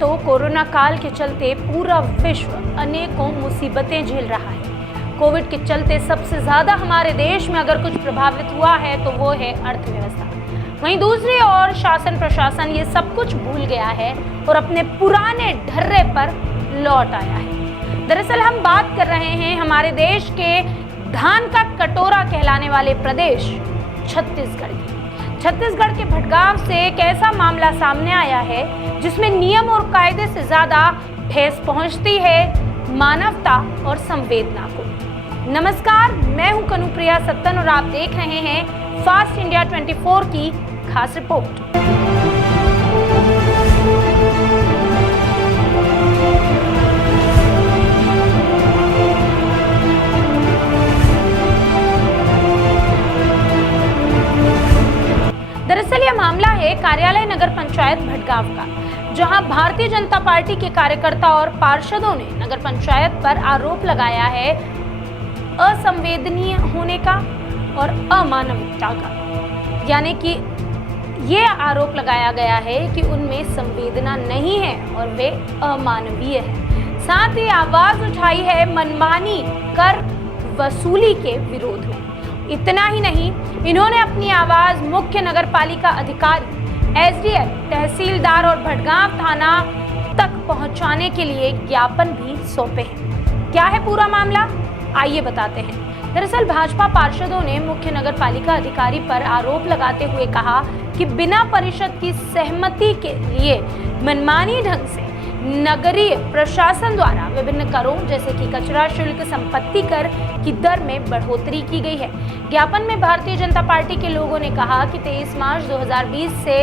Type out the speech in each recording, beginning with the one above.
तो कोरोना काल के चलते पूरा विश्व अनेकों मुसीबतें झेल रहा है। कोविड के चलते सबसे ज्यादा हमारे देश में अगर कुछ प्रभावित हुआ है तो वो है अर्थव्यवस्था। वहीं दूसरी ओर शासन प्रशासन ये सब कुछ भूल गया है और अपने पुराने ढर्रे पर लौट आया है। दरअसल हम बात कर रहे हैं हमारे देश के धान का कटोरा कहलाने वाले प्रदेश छत्तीसगढ़ की। छत्तीसगढ़ के भटगांव से एक ऐसा मामला सामने आया है जिसमें नियम और कायदे से ज्यादा ठेस पहुंचती है मानवता और संवेदना को। नमस्कार, मैं हूं कनुप्रिया सत्तन और आप देख रहे हैं फास्ट इंडिया 24 की खास रिपोर्ट। दरअसल यह मामला है कार्यालय नगर पंचायत भटगांव का, जहां भारतीय जनता पार्टी के कार्यकर्ता और पार्षदों ने नगर पंचायत पर आरोप लगाया है असंवेदनीय होने का और अमानविकता का। यानी कि ये आरोप लगाया गया है कि उनमें संवेदना नहीं है और वे अमानवीय हैं। साथ ही आवाज उठाई है मनमानी कर वसूली के विरोध में। इतना ही नहीं, इन्होंने अपनी आवाज मुख्य नगरपालिका अधिकारी, एसडीएम, तहसीलदार और भटगांव थाना तक पहुंचाने के लिए ज्ञापन भी सौंपे हैं। क्या है पूरा मामला, आइए बताते हैं। दरअसल भाजपा पार्षदों ने मुख्य नगरपालिका अधिकारी पर आरोप लगाते हुए कहा कि बिना परिषद की सहमति के लिए मनमानी ढंग से नगरीय प्रशासन द्वारा विभिन्न करों जैसे कि कचरा शुल्क, संपत्ति कर की दर में बढ़ोतरी की गई है। ज्ञापन में भारतीय जनता पार्टी के लोगों ने कहा कि 23 मार्च 2020 से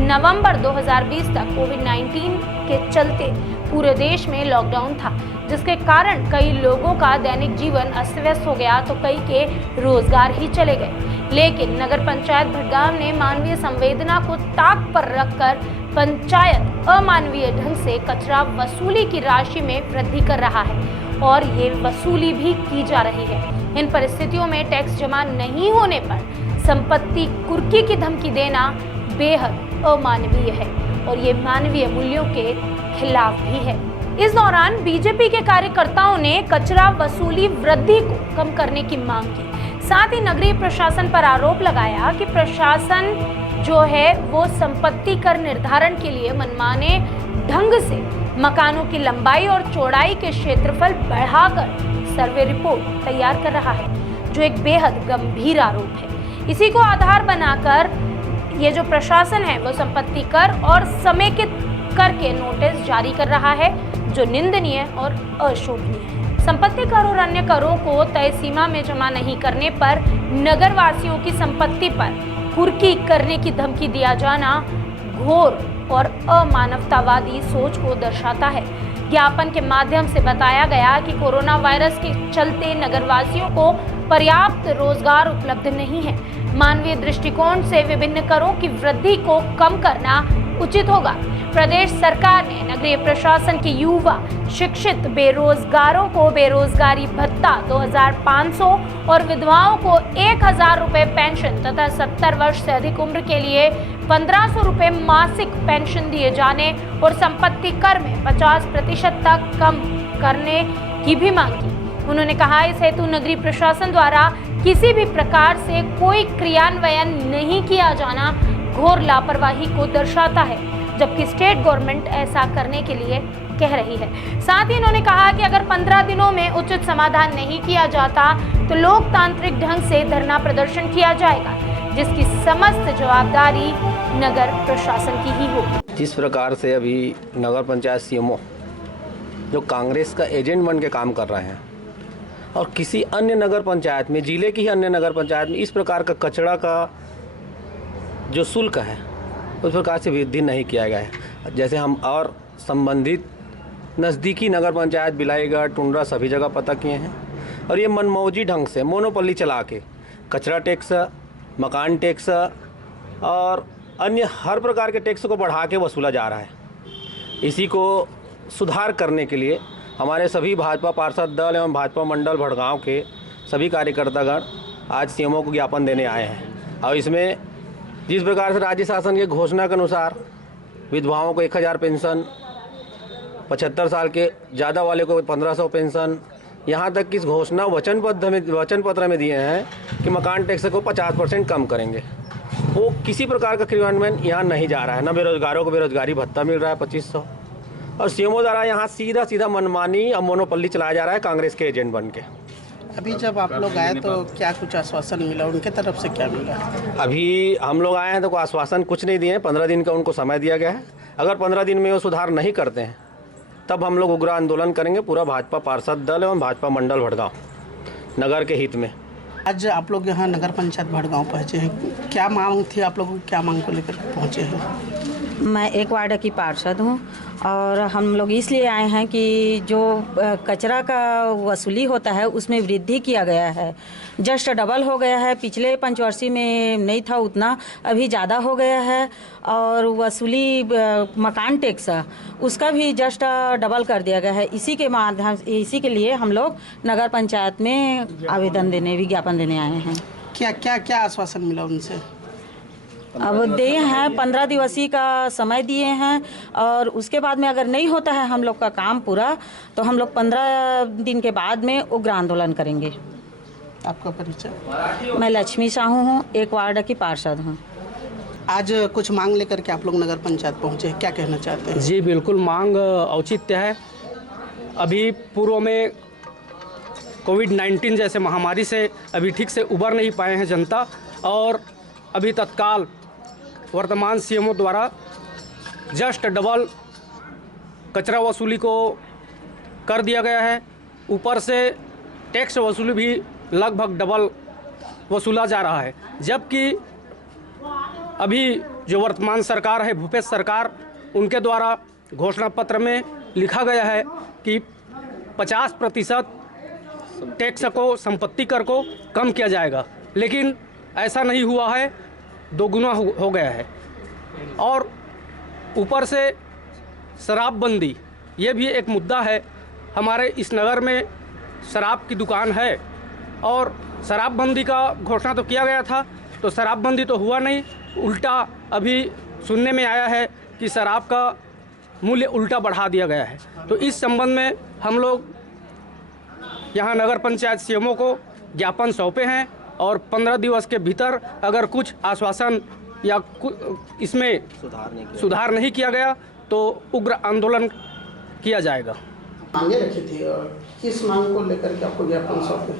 नवंबर 2020 तक कोविड-19 के चलते पूरे देश में लॉकडाउन था, जिसके कारण कई लोगों का दैनिक जीवन अस्त व्यस्त हो गया तो कई के रोजगार ही चले गए। लेकिन नगर पंचायत भटगांव ने मानवीय संवेदना को ताक पर रखकर पंचायत अमानवीय ढंग से कचरा वसूली की राशि में वृद्धि कर रहा है और ये वसूली भी की जा रही है। इन परिस्थितियों में टैक्स जमा नहीं होने पर संपत्ति कुर्की की धमकी देना बेहद अमानवीय है और ये मानवीय मूल्यों के खिलाफ भी है। इस दौरान बीजेपी के कार्यकर्ताओं ने कचरा वसूली वृद्धि को कम करने की मांग की। साथ ही नगरीय प्रशासन पर आरोप लगाया कि प्रशासन जो है वो संपत्ति कर निर्धारण के लिए मनमाने ढंग से मकानों की लंबाई और चौड़ाई के क्षेत्रफल बढ़ाकर सर्वे रिपोर्ट तैयार कर रहा है, जो एक बेहद गंभीर आरोप है। इसी को आधार बनाकर ये जो प्रशासन है वो संपत्ति कर और समेकित कर के नोटिस जारी कर रहा है, जो निंदनीय और अशोभनीय है। संपत्ति कर और अन्य करों को तय सीमा में जमा नहीं करने पर नगरवासियों की संपत्ति पर कुर्की करने की धमकी दिया जाना घोर और अमानवतावादी सोच को दर्शाता है। ज्ञापन के माध्यम से बताया गया कि कोरोना वायरस के चलते नगरवासियों को पर्याप्त रोजगार उपलब्ध नहीं है। मानवीय दृष्टिकोण से विभिन्न करों की वृद्धि को कम करना उचित होगा। प्रदेश सरकार ने नगरीय प्रशासन के युवा, शिक्षित बेरोजगारों को बेरोजगारी भत्ता 2500 और विधवाओं को 1000 रुपए पेंशन तथा 70 वर्ष से अधिक उम्र के लिए 1500 रुपए मासिक पेंशन दिए जाने और संपत्ति कर में 50% तक कम करने की भी मांग की। उन्होंने कहा, इस हेतु नगरीय प्रशासन द्वारा किसी भी प्रकार से कोई क्रियान्वयन नहीं किया जाना घोर लापरवाही को दर्शाता है, जबकि स्टेट गवर्नमेंट ऐसा करने के लिए कह रही है। साथ ही उन्होंने कहा कि अगर 15 दिनों में उचित समाधान नहीं किया जाता तो लोकतांत्रिक ढंग से धरना प्रदर्शन किया जाएगा, जिसकी समस्त जवाबदारी नगर प्रशासन की ही होगी। जिस प्रकार से अभी नगर पंचायत सीएमओ जो कांग्रेस का एजेंट बन के काम कर रहे हैं और किसी अन्य नगर पंचायत में, जिले की ही अन्य नगर पंचायत में इस प्रकार का कचरा का जो शुल्क है उस प्रकार से वृद्धि नहीं किया गया है। जैसे हम और संबंधित नज़दीकी नगर पंचायत बिलाईगढ़, टुंड्रा सभी जगह पता किए हैं और ये मनमौजी ढंग से मोनोपोली चला के कचरा टैक्स, मकान टैक्स और अन्य हर प्रकार के टैक्स को बढ़ा के वसूला जा रहा है। इसी को सुधार करने के लिए हमारे सभी भाजपा पार्षद दल एवं भाजपा मंडल भटगांव के सभी कार्यकर्तागण आज सीएमओ को ज्ञापन देने आए हैं और इसमें जिस प्रकार से राज्य शासन के घोषणा के अनुसार विधवाओं को 1000 पेंशन, 75 साल के ज़्यादा वाले को 1500 पेंशन, यहाँ तक कि इस घोषणा वचन पत्र में दिए हैं कि मकान टैक्स को 50% कम करेंगे। वो किसी प्रकार का क्रियान्वयन यहाँ नहीं जा रहा है। न बेरोजगारों को बेरोजगारी भत्ता मिल रहा है 2500, और सीएमओ द्वारा यहाँ सीधा मनमानी और मोनोपल्ली चलाया जा रहा है कांग्रेस के एजेंट बन के। अभी जब आप लोग आए तो क्या कुछ आश्वासन मिला, उनके तरफ से क्या मिला? अभी हम लोग आए हैं तो कोई आश्वासन कुछ नहीं दिए हैं। 15 दिन का उनको समय दिया गया है। अगर 15 दिन में वो सुधार नहीं करते हैं तब हम लोग उग्र आंदोलन करेंगे। पूरा भाजपा पार्षद दल एवं भाजपा मंडल भड़गांव नगर के हित में। आज आप लोग यहाँ नगर पंचायत भड़गांव पहुँचे हैं, क्या मांग थी आप लोगों को, क्या मांग को लेकर पहुँचे हैं? मैं एक वार्ड की पार्षद हूँ और हम लोग इसलिए आए हैं कि जो कचरा का वसूली होता है उसमें वृद्धि किया गया है, जस्ट डबल हो गया है। पिछले पंचवर्षीय में नहीं था उतना, अभी ज़्यादा हो गया है। और वसूली मकान टैक्स उसका भी जस्ट डबल कर दिया गया है। इसी के लिए हम लोग नगर पंचायत में विज्ञापन देने आए हैं। क्या आश्वासन मिला उनसे? अब दिए हैं 15 दिवसीय का समय दिए हैं, और उसके बाद में अगर नहीं होता है हम लोग का काम पूरा तो हम लोग 15 दिन के बाद में उग्र आंदोलन करेंगे। आपका परिचय? मैं लक्ष्मी साहू हूँ, एक वार्ड की पार्षद हूँ। आज कुछ मांग लेकर के आप लोग नगर पंचायत पहुँचे, क्या कहना चाहते हैं? जी बिल्कुल, मांग औचित्य है। अभी पूर्व में कोविड-19 जैसे महामारी से अभी ठीक से उबर नहीं पाए हैं जनता, और अभी तत्काल वर्तमान सीएमओ द्वारा जस्ट डबल कचरा वसूली को कर दिया गया है। ऊपर से टैक्स वसूली भी लगभग डबल वसूला जा रहा है, जबकि अभी जो वर्तमान सरकार है, भूपेश सरकार, उनके द्वारा घोषणा पत्र में लिखा गया है कि 50% टैक्स को, संपत्ति कर को कम किया जाएगा, लेकिन ऐसा नहीं हुआ है, दोगुना हो गया है। और ऊपर से शराबबंदी, ये भी एक मुद्दा है। हमारे इस नगर में शराब की दुकान है और शराबबंदी का घोषणा तो किया गया था, तो शराबबंदी तो हुआ नहीं, उल्टा अभी सुनने में आया है कि शराब का मूल्य उल्टा बढ़ा दिया गया है। तो इस संबंध में हम लोग यहाँ नगर पंचायत सीएमओ को ज्ञापन सौंपे हैं, और 15 दिवस के भीतर अगर कुछ आश्वासन या इसमें सुधार नहीं किया गया तो उग्र आंदोलन किया जाएगा। मांगे रखी थी और किस मांग को लेकर के आपको ज्ञापन सौंपे?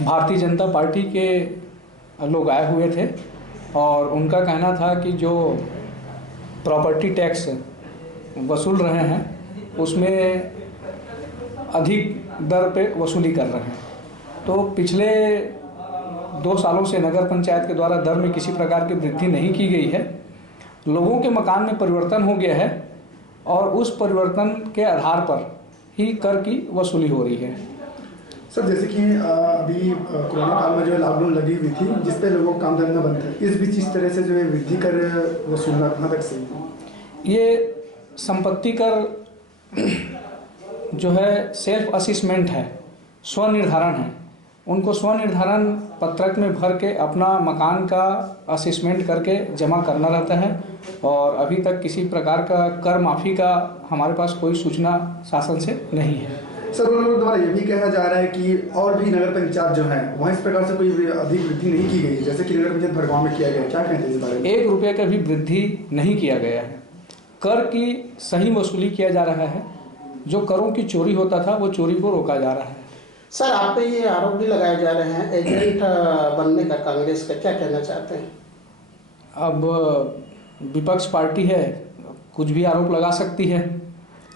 भारतीय जनता पार्टी के लोग आए हुए थे और उनका कहना था कि जो प्रॉपर्टी टैक्स वसूल रहे हैं उसमें अधिक दर पे वसूली कर रहे हैं। तो पिछले 2 सालों से नगर पंचायत के द्वारा दर में किसी प्रकार की वृद्धि नहीं की गई है। लोगों के मकान में परिवर्तन हो गया है और उस परिवर्तन के आधार पर ही कर की वसूली हो रही है। सर, जैसे कि अभी कोरोना काल में जो है लॉकडाउन लगी हुई थी, जिस पे लोगों का काम धंधा बंद है, इस बीच इस तरह से जो है वृद्धि कर वसूलना कहाँ तक सही है? ये संपत्ति कर जो है सेल्फ असेसमेंट है, स्वनिर्धारण है। उनको स्वनिर्धारण पत्रक में भर के अपना मकान का असेसमेंट करके जमा करना रहता है, और अभी तक किसी प्रकार का कर माफ़ी का हमारे पास कोई सूचना शासन से नहीं है। सर, उन लोगों द्वारा ये भी कहा जा रहा है कि और भी नगर पंचायत जो है वहाँ इस प्रकार से कोई अधिक वृद्धि नहीं की गई जैसे कि नगर पंचायत भड़गांव में किया गया, क्या कहते हैं इस बारे में? 1 रुपये का भी वृद्धि नहीं किया गया है। कर की सही वसूली किया जा रहा है। जो करों की चोरी होता था वो चोरी को रोका जा रहा है। सर, आप पे ये आरोप भी लगाए जा रहे हैं एजेंट बनने का कांग्रेस का, क्या कहना चाहते हैं? अब विपक्ष पार्टी है, कुछ भी आरोप लगा सकती है।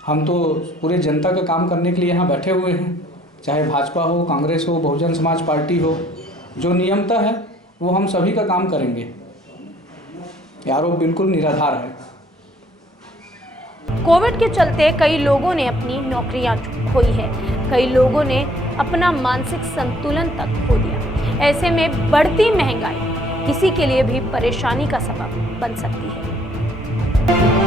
हम तो पूरे जनता का काम करने के लिए यहाँ बैठे हुए हैं, चाहे भाजपा हो, कांग्रेस हो, बहुजन समाज पार्टी हो। जो नियमता है वो हम सभी का काम करेंगे। ये आरोप बिल्कुल निराधार है। कोविड के चलते कई लोगों ने अपनी नौकरियां खोई है, कई लोगों ने अपना मानसिक संतुलन तक खो दिया। ऐसे में बढ़ती महंगाई किसी के लिए भी परेशानी का सबब बन सकती है।